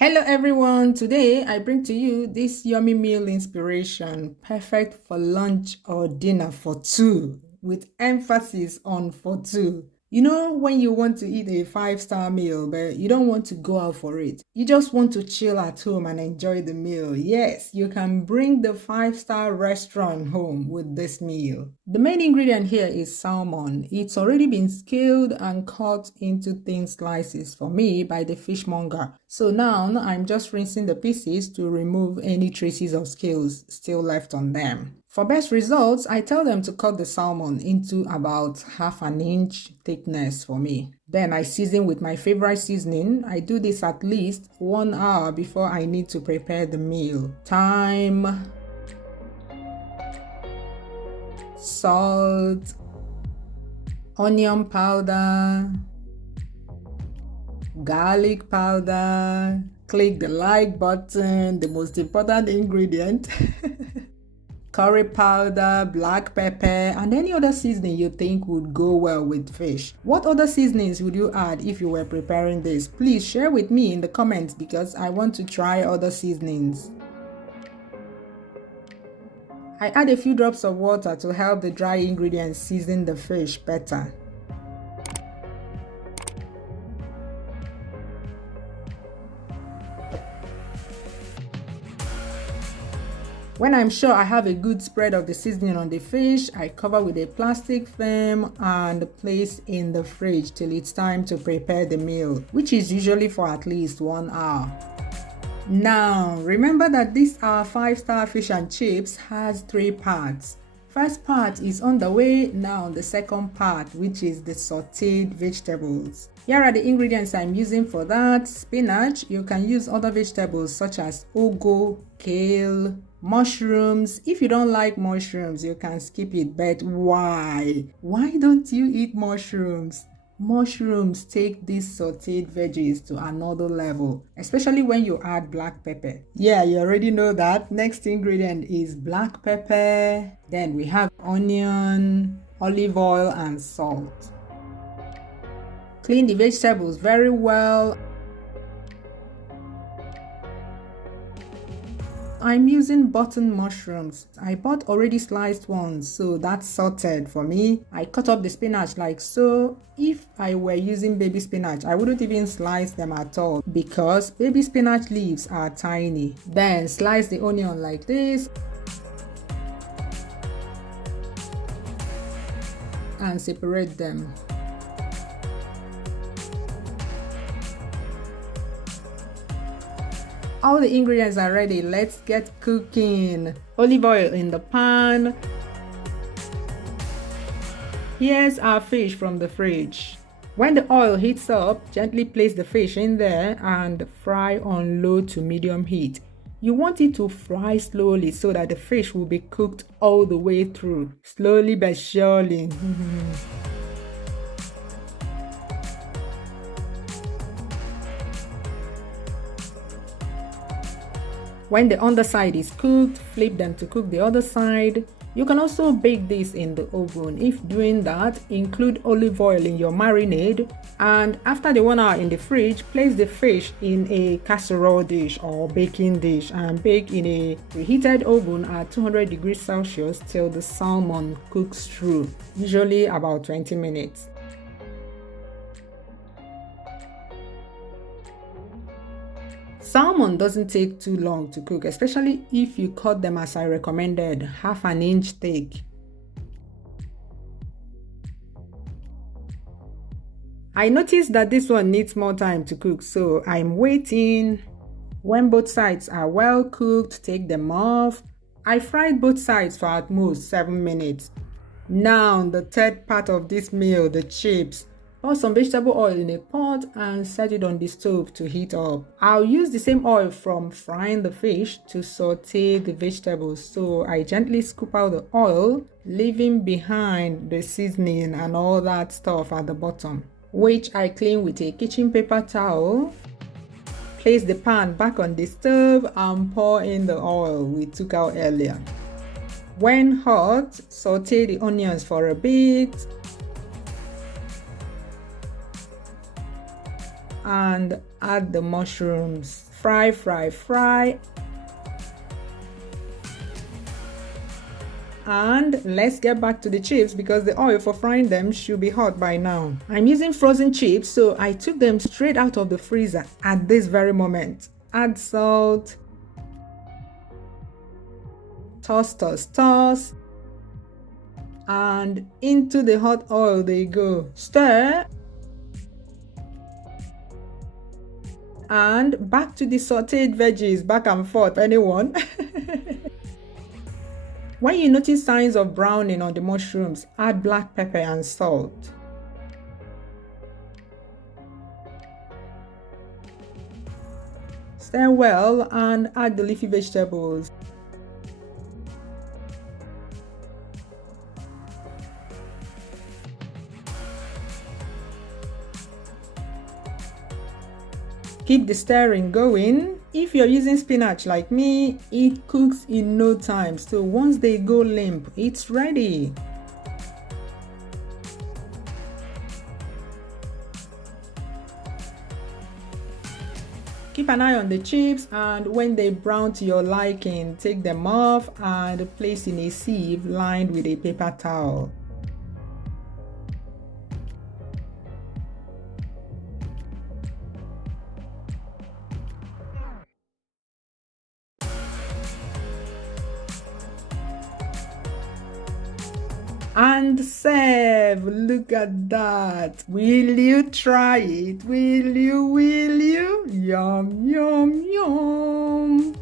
Hello everyone, today I bring to you this yummy meal inspiration, perfect for lunch or dinner for two, with emphasis on for two. You know when you want to eat a five-star meal, but you don't want to go out for it. You just want to chill at home and enjoy the meal. Yes, you can bring the five-star restaurant home with this meal. The main ingredient here is salmon. It's already been scaled and cut into thin slices for me by the fishmonger. So now I'm just rinsing the pieces to remove any traces of scales still left on them. For best results, I tell them to cut the salmon into about half an inch thickness for me. Then I season with my favorite seasoning. I do this at least 1 hour before I need to prepare the meal. Thyme, salt, onion powder, garlic powder. Click the like button, the most important ingredient. Curry powder, black pepper, and any other seasoning you think would go well with fish. What other seasonings would you add if you were preparing this? Please share with me in the comments because I want to try other seasonings. I add a few drops of water to help the dry ingredients season the fish better. When I'm sure I have a good spread of the seasoning on the fish, I cover with a plastic film and place in the fridge till it's time to prepare the meal, which is usually for at least 1 hour. Now, remember that this our 5-star fish and chips has 3 parts. First part is on the way. Now the second part, which is the sauteed vegetables. Here are the ingredients I'm using for that. Spinach. You can use other vegetables such as ugu, kale, mushrooms. If you don't like mushrooms, you can skip it. But why? Why don't you eat mushrooms? Mushrooms take these sauteed veggies to another level, especially when you add black pepper. Yeah, you already know that. Next ingredient is black pepper. Then we have onion, olive oil, and salt. Clean the vegetables very well. I'm using button mushrooms. I bought already sliced ones, so that's sauteed for me. I cut up the spinach like so. If I were using baby spinach, I wouldn't even slice them at all because baby spinach leaves are tiny. Then slice the onion like this and separate them. All the ingredients are ready. Let's get cooking. Olive oil in the pan. Here's our fish from the fridge. When the oil heats up, gently place the fish in there and fry on low to medium heat. You want it to fry slowly so that the fish will be cooked all the way through. Slowly but surely. When the underside is cooked, flip them to cook the other side. You can also bake this in the oven. If doing that, include olive oil in your marinade, and after the 1 hour in the fridge, place the fish in a casserole dish or baking dish and bake in a preheated oven at 200 degrees Celsius till the salmon cooks through, usually about 20 minutes. Salmon doesn't take too long to cook, especially if you cut them as I recommended, half an inch thick. I noticed that this one needs more time to cook, so I'm waiting. When both sides are well cooked, take them off. I fried both sides for at most 7 minutes. Now the third part of this meal, the chips. Pour some vegetable oil in a pot and set it on the stove to heat up. I'll use the same oil from frying the fish to saute the vegetables, so I gently scoop out the oil, leaving behind the seasoning and all that stuff at the bottom, which I clean with a kitchen paper towel. Place the pan back on the stove and pour in the oil we took out earlier. When hot, saute the onions for a bit and add the mushrooms. Fry, fry, fry. And let's get back to the chips because the oil for frying them should be hot by now. I'm using frozen chips, so I took them straight out of the freezer at this very moment. Add salt. Toss, toss, toss. And into the hot oil they go. Stir. And back to the sauteed veggies, back and forth, anyone? When you notice signs of browning on the mushrooms, add black pepper and salt. Stir well and add the leafy vegetables. Keep the stirring going. If you're using spinach like me, it cooks in no time. So once they go limp, it's ready. Keep an eye on the chips, and when they brown to your liking, take them off and place in a sieve lined with a paper towel. And serve. Look at that. Will you try it? Will you? Yum, yum, yum.